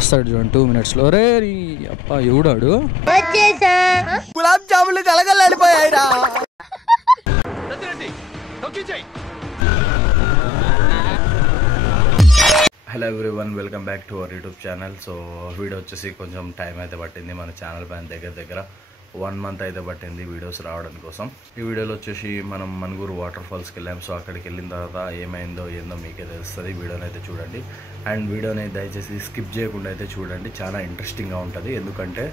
వస్తాడు చూడండి 2 minutesలో. రే అప్ప ఎవడాడు? గులాబ్ జాములు కలగలడిపోయాయిరా. Hello everyone, welcome back to our YouTube channel. So video వచ్చేసి కొంచెం టైం అయితే పట్టింది. మన ఛానల్ పైన దగ్గర 1 month అయితే పట్టింది వీడియోస్ రావడం కోసం. ఈ వీడియోలో వచ్చేసి మనం మనుగురు వాటర్ ఫాల్స్కి వెళ్ళాం. సో అక్కడికి వెళ్ళిన తర్వాత ఏమైందో ఏందో మీకే తెలుస్తుంది. వీడియోని అయితే చూడండి అండ్ వీడియోని దయచేసి స్కిప్ చేయకుండా అయితే చూడండి. చాలా ఇంట్రెస్టింగ్గా ఉంటుంది. ఎందుకంటే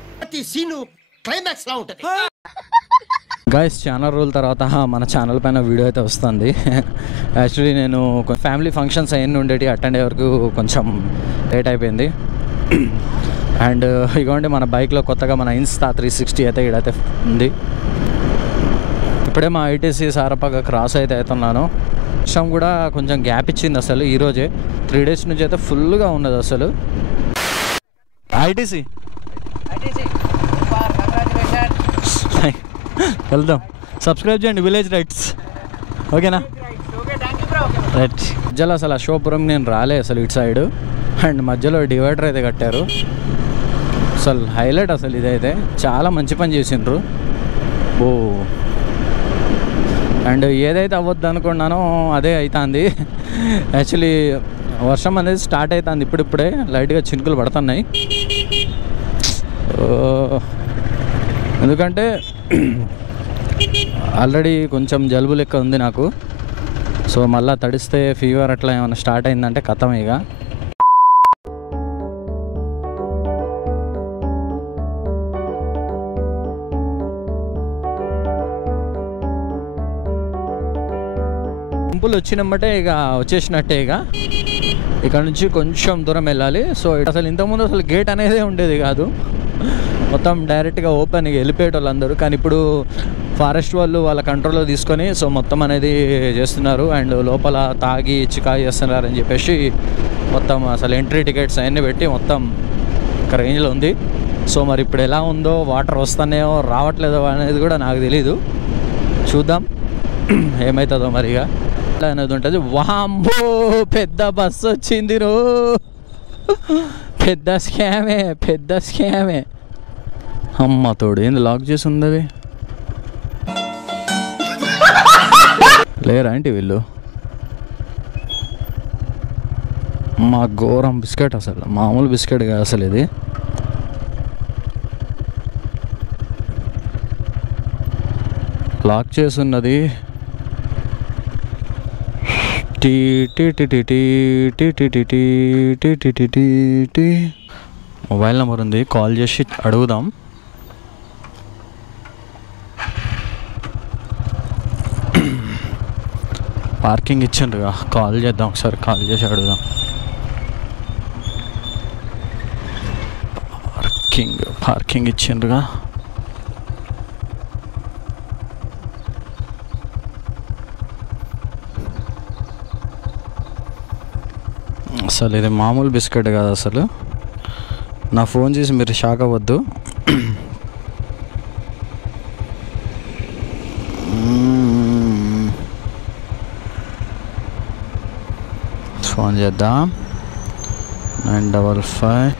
గైస్ చాలా రోజుల తర్వాత మన ఛానల్ పైన వీడియో అయితే వస్తుంది. యాక్చువల్లీ నేను ఫ్యామిలీ ఫంక్షన్స్ అవన్నీ ఉండేవి, అటెండ్ అయ్యే వరకు కొంచెం లేట్ అయిపోయింది. అండ్ ఇగోండి మన బైక్లో కొత్తగా మన ఇన్స్టా 360 అయితే ఇడైతే ఉంది. ఇప్పుడే మా ఐటీసీ సారపక్క క్రాస్ అయితే అవుతున్నాను. వర్షం కూడా కొంచెం గ్యాప్ ఇచ్చింది అసలు ఈరోజే. 3 days నుంచి అయితే ఫుల్గా ఉన్నది అసలు. ఐటీసీ వెళ్దాం. సబ్స్క్రైబ్ చేయండి విలేజ్ రైట్స్, ఓకేనా? రైట్. మధ్యలో అసలు అశోకపురం నేను రాలే అసలు ఇటు సైడ్. అండ్ మధ్యలో డివైడర్ అయితే కట్టారు. అసలు హైలైట్ అసలు ఇదైతే చాలా మంచి పని చేసిండ్రు. ఓ అండ్ ఏదైతే అవ్వద్దు అనుకున్నానో అదే అవుతుంది. యాక్చువల్లీ వర్షం అనేది స్టార్ట్ అవుతుంది ఇప్పుడిప్పుడే, లైట్గా చినుకులు పడుతున్నాయి. ఎందుకంటే ఆల్రెడీ కొంచెం జలుబు లెక్క ఉంది నాకు. సో మళ్ళీ తడిస్తే ఫీవర్ అట్లా ఏమైనా స్టార్ట్ అయిందంటే కథం ఇక. టెంపుల్ వచ్చినమ్మటే ఇక వచ్చేసినట్టే. ఇక ఇక్కడ నుంచి కొంచెం దూరం వెళ్ళాలి. సో అసలు ఇంతకుముందు అసలు గేట్ అనేదే ఉండేది కాదు, మొత్తం డైరెక్ట్గా ఓపెన్ వెళ్ళిపోయేటోళ్ళు అందరూ. కానీ ఇప్పుడు ఫారెస్ట్ వాళ్ళు వాళ్ళ కంట్రోల్లో తీసుకొని సో మొత్తం అనేది చేస్తున్నారు. అండ్ లోపల తాగి చికాయి చేస్తున్నారని చెప్పేసి మొత్తం అసలు ఎంట్రీ టికెట్స్ అవన్నీ పెట్టి మొత్తం ఒక రేంజ్లో ఉంది. సో మరి ఇప్పుడు ఎలా ఉందో, వాటర్ వస్తున్నాయో రావట్లేదో అనేది కూడా నాకు తెలీదు. చూద్దాం ఏమవుతుందో మరిగా అనేది ఉంటుంది. వామ్మో పెద్ద బస్సు వచ్చింది రో, పెద్ద స్కామే. అమ్మ తోడు ఏంది లాక్ చేసి ఉంది అది? లేరా ఏంటి వీళ్ళు? మా ఘోరం బిస్కెట్, అసలు మామూలు బిస్కెట్ కాదు అసలు ఇది. లాక్ చేసి ఉన్నది. మొబైల్ నెంబర్ ఉంది, కాల్ చేసి అడుగుదాం. పార్కింగ్ ఇచ్చిండ్రుగా, కాల్ చేద్దాం ఒకసారి, కాల్ చేసి అడుగుదాం. పార్కింగ్ ఇచ్చిండ్రుగా. అసలు ఇది మామూలు బిస్కెట్ కాదు అసలు. నా ఫోన్ చేసి మీరు షాక్ అవ్వద్దు. ఫోన్ చేద్దాం. 955.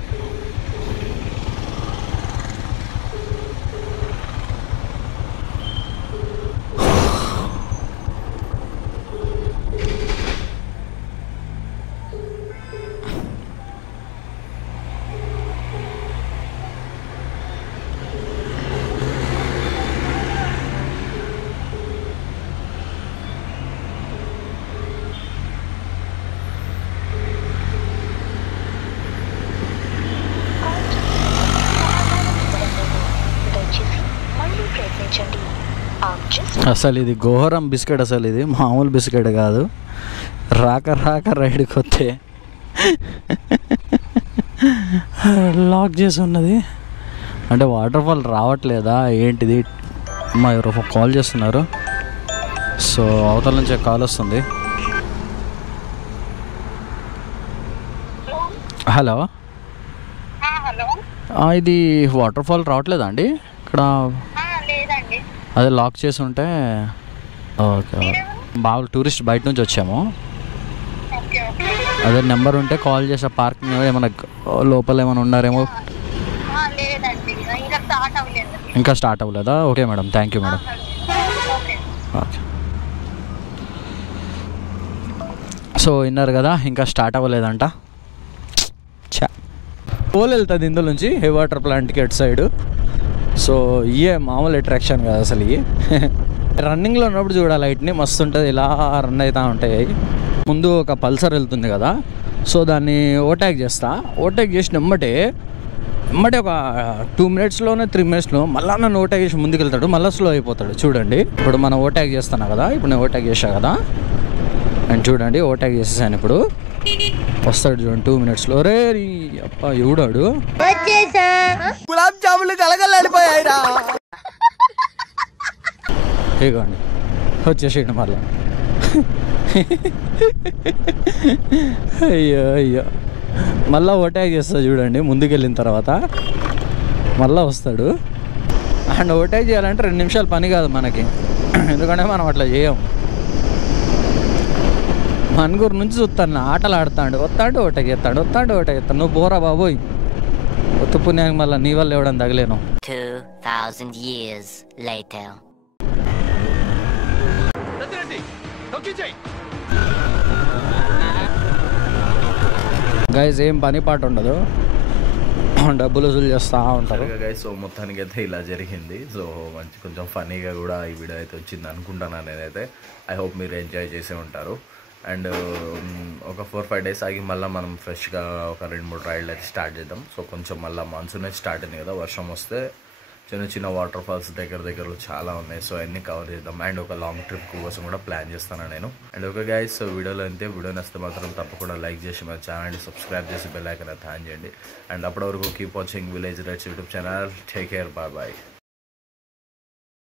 అసలు ఇది ఘోరం బిస్కెట్, అసలు ఇది మామూలు బిస్కెట్ కాదు. రాక రైడ్కి వస్తే లాక్ చేసి ఉన్నది. అంటే వాటర్ ఫాల్ రావట్లేదా ఏంటిది? మా ఎవరో కాల్ చేస్తున్నారు. సో అవతల నుంచి కాల్ వస్తుంది. హలో, ఇది వాటర్ ఫాల్ రావట్లేదా అండి ఇక్కడ? అదే లాక్ చేసి ఉంటే. ఓకే, బాగా టూరిస్ట్ బయట నుంచి వచ్చాము. అదే నెంబర్ ఉంటే కాల్ చేసా, పార్కింగ్ ఏమైనా లోపల ఏమైనా ఉన్నారేమో. లేదండి, ఇంకా స్టార్ట్ అవ్వలేదు. ఇంకా స్టార్ట్ అవ్వలేదా? Okay madam, thank you madam. Okay. So విన్నారు కదా, ఇంకా స్టార్ట్ అవ్వలేదంట. పోల్ వెళ్తుంది ఇందులో నుంచి హే వాటర్ ప్లాంట్కి ఎటు సైడ్. సో ఇయే మామూలు అట్రాక్షన్ కదా అసలు. ఇవి రన్నింగ్లో ఉన్నప్పుడు చూడాలి, లైట్ని మస్తు ఉంటుంది, ఇలా రన్ అవుతూ ఉంటాయి. ముందు ఒక పల్సర్ వెళ్తుంది కదా, సో దాన్ని ఓవర్టేక్ చేస్తా. ఓవర్టేక్ చేసిన ఎమ్మటే ఒక 2 minutesలోనే 3 minutesలో మళ్ళీ నన్ను ఓవర్టేక్ చేసి ముందుకు వెళ్తాడు, మళ్ళీ స్లో అయిపోతాడు. చూడండి ఇప్పుడు మనం ఓవర్టేక్ చేస్తున్నా కదా, ఇప్పుడు నేను ఓవర్టేక్ చేసా కదా, అండ్ చూడండి ఓవర్టేక్ చేసేసాను. ఇప్పుడు వస్తాడు చూడండి 2 minutesలో. రే అప్ప ఎవడాడు, గులాబ్ జాములు కలగల్లాడిపోయాయిరా. ఇగోండి వచ్చేసేయండి మళ్ళా. అయ్యో మళ్ళీ ఓవర్టేక్ చేస్తా చూడండి, ముందుకు వెళ్ళిన తర్వాత మళ్ళీ వస్తాడు. అండ్ ఓవర్టేక్ చేయాలంటే 2 నిమిషాలు పని కాదు మనకి, ఎందుకంటే మనం అట్లా చేయం. మనుగురు నుంచి చూస్తాను ఆటలు ఆడుతాడు, వస్తాడు ఓవర్టేక్ చేస్తాడు, నువ్వు పోరా బాబోయ్, ఒత్తు పుణ్యానికి మళ్ళీ నీ వల్ల ఇవ్వడం తగలేను. 2000 years later. గైస్ ఏం పని పాట ఉండదు, డబ్బులు వసూలు చేస్తూ ఉంటారు. గైస్ సో మొత్తానికి అయితే ఇలా జరిగింది. సో కొంచెం ఫనీగా కూడా ఈ వీడియో అయితే వచ్చింది అనుకుంటున్నాను నేనైతే. ఐ హోప్ మీరు ఎంజాయ్ చేసే ఉంటారు. అండ్ ఒక 4-5 days ఆగి మళ్ళీ మనం ఫ్రెష్గా ఒక 2-3 రైడ్లు అయితే స్టార్ట్ చేద్దాం. సో కొంచెం మళ్ళీ మాన్సూన్ అయితే స్టార్ట్ అయింది కదా, వర్షం వస్తే చిన్న వాటర్ ఫాల్స్ దగ్గరలో చాలా ఉన్నాయి. సో అన్నీ కవర్ చేద్దాం. అండ్ ఒక లాంగ్ ట్రిప్ కోసం కూడా ప్లాన్ చేస్తాను నేను. అండ్ ఓకే గైస్, సో వీడియోలో అంతే. వీడియో నచ్చితే మాత్రం తప్పకుండా లైక్ చేసి మన ఛానల్ని సబ్స్క్రైబ్ చేసి బెల్ ఐకాన్ ఆన్ చేయండి. అండ్ అప్పటి వరకు keep watching village rides YouTube channel. Take care, bye.